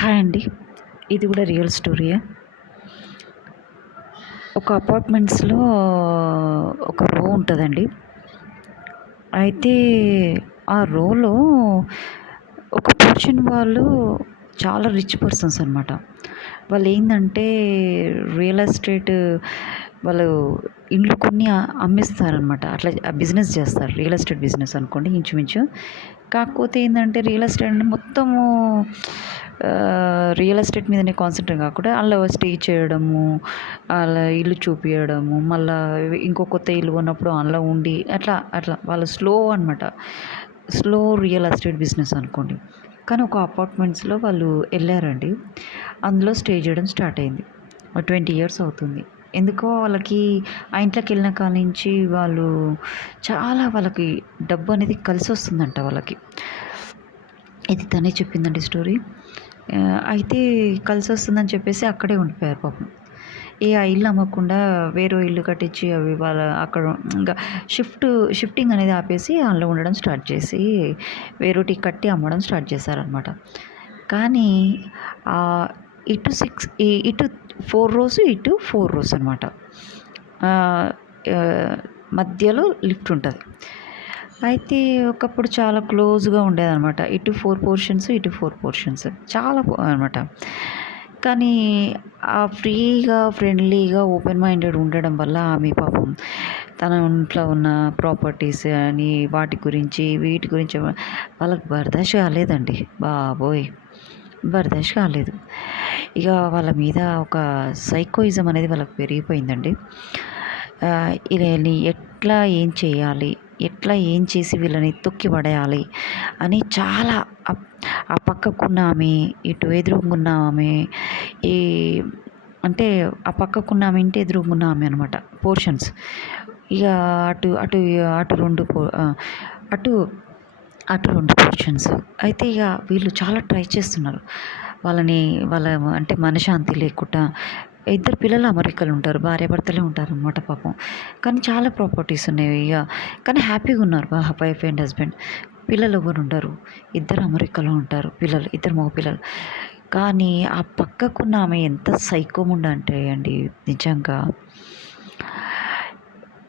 Hi అండి. ఇది కూడా రియల్ స్టోరీయే. ఒక అపార్ట్మెంట్స్‌లో ఒక రో ఉంటదండి. అయితే ఆ రోలో ఒక పోర్షన్ వాళ్ళు చాలా రిచ్ పర్సన్స్ అనమాట. వాళ్ళేందంటే రియల్ ఎస్టేట్ వాళ్ళు ఇండ్లు కొన్ని అమ్మేస్తారనమాట. అట్లా బిజినెస్ చేస్తారు. రియల్ ఎస్టేట్ బిజినెస్ అనుకోండి ఇంచుమించు. కాకపోతే ఏందంటే రియల్ ఎస్టేట్ అంటే మొత్తము రియల్ ఎస్టేట్ మీదనే కాన్సంట్రేట్ కాకుండా అందులో స్టే చేయడము, అలా ఇల్లు చూపియడము, మళ్ళా ఇంకో కొత్త ఇల్లు కొన్నప్పుడు అందులో ఉండి అట్లా అట్లా వాళ్ళు స్లో అనమాట. స్లో రియల్ ఎస్టేట్ బిజినెస్ అనుకోండి. కానీ ఒక అపార్ట్మెంట్స్‌లో వాళ్ళు ఎళ్లారండి. అందులో స్టే చేయడం స్టార్ట్ అయింది. 20 ఇయర్స్ అవుతుంది. ఎందుకో వాళ్ళకి ఆ ఇంట్లోకెళ్ళిన కాడ్నుంచి వాళ్ళు చాలా వాళ్ళకి డబ్బు అనేది కలిసొస్తుందంట వాళ్ళకి. ఇది తనే చెప్పిందండి స్టోరీ. అయితే కలిసొస్తుందని చెప్పేసి అక్కడే ఉండిపోయారు పాపం. ఆ ఇల్లు అమ్మకుండా వేరే ఇల్లు కట్టించి అవి వాళ్ళ అక్కడ ఇంకా షిఫ్టింగ్ అనేది ఆపేసి అందులో ఉండడం స్టార్ట్ చేసి వేరేటికి కట్టి అమ్మడం స్టార్ట్ చేశారనమాట. కానీ ఇటు 4 రోస్ ఇటు 4 రోస్ అనమాట. మధ్యలో లిఫ్ట్ ఉంటది. అయితే ఒకప్పుడు చాలా క్లోజ్‌గా ఉండేదనమాట. ఇటు 4 పోర్షన్స్, ఇటు 4 పోర్షన్స్. చాలా అనమాట. కానీ ఫ్రీగా, ఫ్రెండ్లీగా, ఓపెన్ మైండెడ్ ఉండడం వల్ల ఆమె పాపం తన ఇంట్లో ఉన్న ప్రాపర్టీస్ అని వాటి గురించి, వీటి గురించి వాళ్ళకి బర్దాష్ కాలేదండి. బాబోయ్! బర్దాష్ కాలేదు. ఇక వాళ్ళ మీద ఒక సైకోయిజం అనేది వాళ్ళకి పెరిగిపోయిందండి. వీళ్ళని ఎట్లా ఏం చేయాలి? ఎట్లా ఏం చేసి వీళ్ళని తొక్కి పడేయాలి అని చాలా ఆ పక్కకున్న ఆమె, ఇటు ఎదురుగున్న ఆమె, ఈ అంటే ఆ పక్కకున్న ఆమె ఇంటి ఎదురుగున్న ఆమె అనమాట పోర్షన్స్. ఇక అటు అటు అటు 2 అటు అటు 2 పోర్షన్స్. అయితే ఇక వీళ్ళు చాలా ట్రై చేస్తున్నారు. వాళ్ళ అంటే మనశ్శాంతి లేకుండా ఇద్దరు పిల్లలు అమెరికాలో ఉంటారు. భార్యాభర్తలే ఉంటారనమాట పాపం. కానీ చాలా ప్రాపర్టీస్ ఉన్నాయి ఇక. కానీ హ్యాపీగా ఉన్నారు వైఫ్ అండ్ హస్బెండ్. పిల్లలు ఎవరు ఉండరు. ఇద్దరు అమెరికాలో ఉంటారు పిల్లలు. ఇద్దరు మగపిల్లలు. కానీ ఆ పక్కకున్న ఆమె ఎంత సైకోముండ అంటే అండి నిజంగా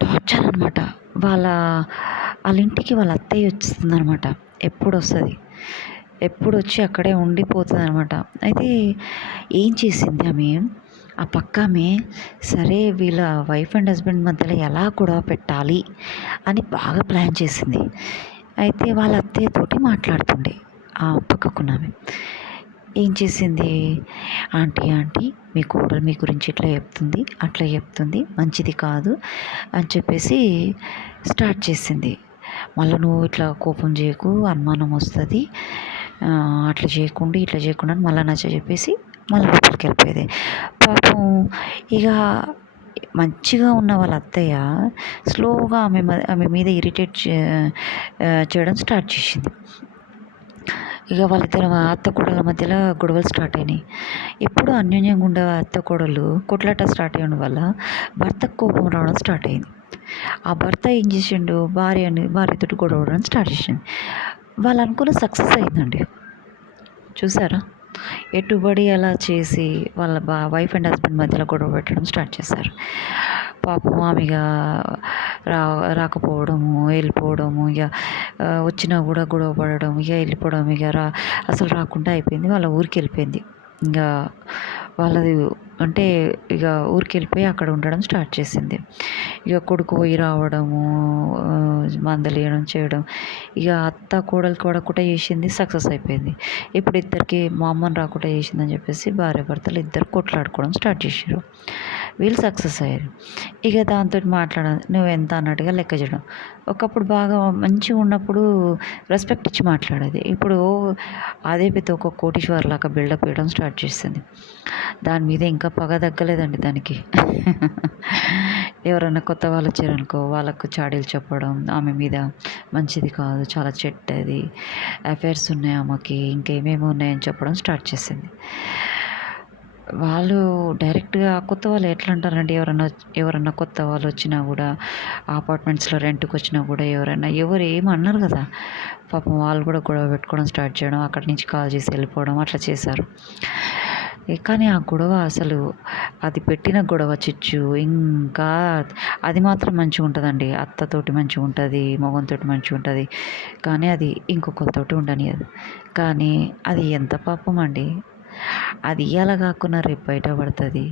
టార్చర్ అనమాట. వాళ్ళ ఇంటికి వాళ్ళ అత్తయ్య వస్తుందనమాట. ఎప్పుడొచ్చి అక్కడే ఉండిపోతుందనమాట. అయితే ఏం చేసింది ఆమె, ఆ పక్క ఆమె సరే వీళ్ళ వైఫ్ అండ్ హస్బెండ్ మధ్యలో ఎలా గొడవ పెట్టాలి అని బాగా ప్లాన్ చేసింది. అయితే వాళ్ళ అత్తయ్యతోటి మాట్లాడుతుండే ఆ పక్కకున్న ఆమె. ఏం చేసింది, ఆంటీ మీ కోడలు మీ గురించి ఇట్లా చెప్తుంది, అట్లా చెప్తుంది, మంచిది కాదు అని చెప్పేసి స్టార్ట్ చేసింది. మళ్ళీ నువ్వు ఇట్లా కోపం చేయకు, అనుమానం వస్తుంది, అట్లా చేయకుండా ఇట్లా చేయకుండా అని మళ్ళీ చెప్పేసి మళ్ళీ లోపలికి వెళ్ళిపోయేది. పాపం ఇక మంచిగా ఉన్న వాళ్ళ అత్తయ్య స్లోగా ఆమె మీద ఇరిటేట్ చేయడం స్టార్ట్ చేసింది. ఇక వాళ్ళిద్దరు అత్త కోడళ్ళ మధ్యలో గొడవలు స్టార్ట్ అయినాయి. ఎప్పుడు అన్యోన్యంగా ఉండే అత్త కోడలు కొట్లాట స్టార్ట్ అయ్యడం వల్ల భర్తకు కోపం రావడం స్టార్ట్ అయింది. ఆ భర్త ఏం చేసిండు, భార్యతోటి గొడవడం స్టార్ట్ చేసింది. వాళ్ళు అనుకున్న సక్సెస్ అయిందండి. చూసారా, ఎటుబడి అలా చేసి వాళ్ళ వైఫ్ అండ్ హస్బెండ్ మధ్యలో గొడవ పెట్టడం స్టార్ట్ చేశారు. పాపం ఆమె ఇక రాకపోవడము, వెళ్ళిపోవడము, ఇక వచ్చినా కూడా గొడవ పడడం, ఇక వెళ్ళిపోవడం, ఇక అసలు రాకుండా అయిపోయింది. వాళ్ళ ఊరికి వెళ్ళిపోయింది. ఇంకా వాళ్ళది అంటే ఇక ఊరికి వెళ్ళిపోయి అక్కడ ఉండడం స్టార్ట్ చేసింది. ఇక కొడుకు పోయి రావడము, మందలియడం చేయడం, ఇక అత్త కోడలికి పడకుండా చేసింది, సక్సెస్ అయిపోయింది. ఇప్పుడు ఇద్దరికి మా అమ్మని రాకుండా చేసిందని చెప్పేసి భార్యాభర్తలు ఇద్దరు కొట్లాడుకోవడం స్టార్ట్ చేసారు. వీళ్ళు సక్సెస్ అయ్యారు. ఇక దాంతో మాట్లాడాలి నువ్వెంత అన్నట్టుగా లెక్క చేయడం. ఒకప్పుడు బాగా మంచిగా ఉన్నప్పుడు రెస్పెక్ట్ ఇచ్చి మాట్లాడేది. ఇప్పుడు అదే పెద్ద ఒక కోటీశ్వర్లాగా బిల్డప్ ఇవ్వడం స్టార్ట్ చేసింది. దాని మీద ఇంకా పగ తగ్గలేదండి దానికి. ఎవరైనా కొత్త వాళ్ళు వచ్చారనుకో వాళ్ళకు చాడీలు చెప్పడం, ఆమె మీద మంచిది కాదు, చాలా చెడ్డది, అఫైర్స్ ఉన్నాయి ఆమెకి, ఇంకేమేమి ఉన్నాయని చెప్పడం స్టార్ట్ చేసింది. వాళ్ళు డైరెక్ట్‌గా కొత్త వాళ్ళు ఎట్లా అంటారండి, ఎవరన్నా కొత్త వాళ్ళొచ్చినా గూడా, అపార్ట్మెంట్స్‌లో రెంట్‌కొచ్చినా గూడా ఎవరు ఏమనరు గదా! పాపం వాళ్ళు గూడా గొడవ పెట్టుకోవడం స్టార్ట్ చేయడం, అక్కడి నుంచి కాల్ చేసి వెళ్ళిపోవడం అట్లా చేశారు. కానీ ఆ గొడవ అసలు అది పెట్టిన గొడవ చిచ్చు ఇంకా అది మాత్రం మంచిగుంటదండి. అత్తతోటి మంచిగుంటది, మొగనితోటి మంచిగుంటది. కానీ అది ఇంకొకళ్ళతోటి ఉండనీయదు. కానీ అది ఎంత పాపమండి. అది ఇయ్యాల కాకున్నా రేపు బయట పడతది.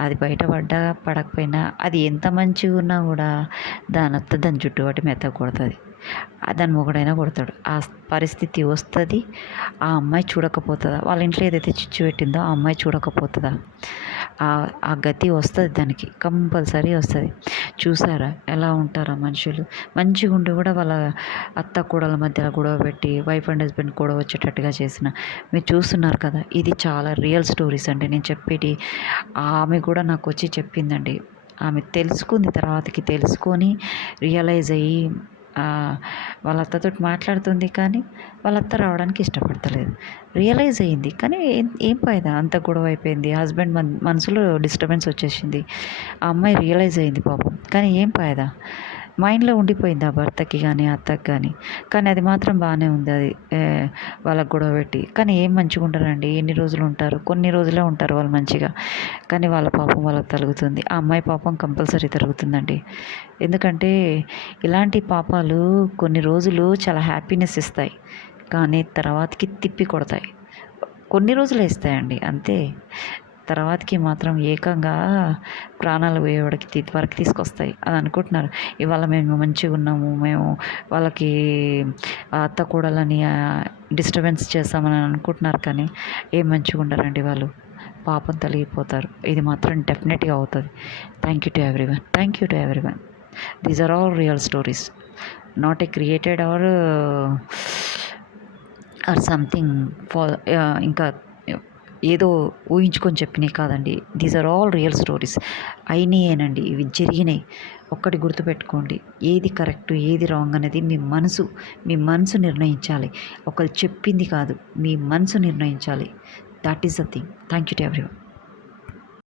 అది బయట పడ్డా, పడకపోయినా అది ఎంత మంచిగున్నా గూడా దానత్త దాని జుట్టు పట్టి మెత్తగా కొడతది. దాని మొగుడైనా కొడతాడు. పరిస్థితి వస్తది. ఆ అమ్మాయి చూడకపోతదా? వాళ్ళ ఇంట్లో ఏదైతే చిచ్చు పెట్టిందో ఆ అమ్మాయి చూడకపోతదా? ఆ గతి వస్తది దానికి. కంపల్సరీ వస్తది. చూసారా ఎలా ఉంటారో మనుషులు. మంచిగుండి గూడా వాళ్ళ అత్త, కోడళ్ళ మధ్యలో గొడవ పెట్టి, వైఫ్ అండ్ హస్బెండ్ గొడవ వచ్చేటట్టుగా చేసిన మీరు చూస్తున్నారు కదా! ఇది చాలా రియల్ స్టోరీస్ అండి నేను చెప్పేటి. ఆమె కూడా నాకొచ్చి చెప్పిందండి. ఆమె తెలుసుకుంది, తర్వాతకి తెలుసుకొని రియలైజ్ అయ్యి వాళ్ళ అత్తతోటి మాట్లాడుతుంది, కానీ వాళ్ళ అత్త రావడానికి ఇష్టపడతలేదు. రియలైజ్ అయ్యింది, కానీ ఏం ఫాయిదా, అంత గొడవ అయిపోయింది. హస్బెండ్ మనసులో డిస్టర్బెన్స్ వచ్చేసింది. ఆ అమ్మాయి రియలైజ్ అయ్యింది పాపం, కానీ ఏం ఫాయిదా. మైండ్‌లో ఉండిపోయింది ఆ భర్తకి గానీ, అత్తకి గానీ. కానీ అది మాత్రం బానే ఉంది అది. వాళ్ళకి గొడవ పెట్టి. కానీ ఏం మంచిగుండరండి. ఎన్ని రోజులు ఉంటారు? కొన్ని రోజులే ఉంటారు వాళ్ళు మంచిగా. కానీ వాళ్ళ పాపం వాళ్ళకి తలుగుతుంది. ఆ అమ్మాయి పాపం కంపల్సరీ తరుగుతుందండి. ఎందుకంటే ఇలాంటి పాపాలు కొన్ని రోజులు చాలా హ్యాపీనెస్ ఇస్తాయి. కానీ తర్వాతకి తిప్పి కొడతాయి. కొన్ని రోజులే ఇస్తాయండి అంతే. తర్వాతకి మాత్రం ఏకంగా ప్రాణాలు పోయేవాడికి వరకు తీసుకొస్తాయి. అని అనుకుంటున్నారు. ఇవాళ మేము మంచిగున్నాము. మేము వాళ్ళకి అత్త కోడళ్ళని డిస్టర్బెన్స్ చేస్తామని అనుకుంటున్నారు, కానీ ఏం మంచిగుండరండి వాళ్ళు. పాపం తలిగిపోతారు. ఇది మాత్రం డెఫినెట్‌గా అవుతది. Thank you to everyone. Thank you to everyone. These are all real stories. Not a created or something ఇంకా ఏదో ఊహించుకొని చెప్పినవి కాదండి. These are all real stories. అయినయేనండి, ఇవి జరిగినాయి. ఒక్కటి గుర్తుపెట్టుకోండి, ఏది కరెక్ట్ ఏది రాంగ్ అనేది మీ మనసు నిర్ణయించాలి. ఒకళ్ళు చెప్పింది కాదు, మీ మనసు నిర్ణయించాలి. That is the thing. Thank you to everyone.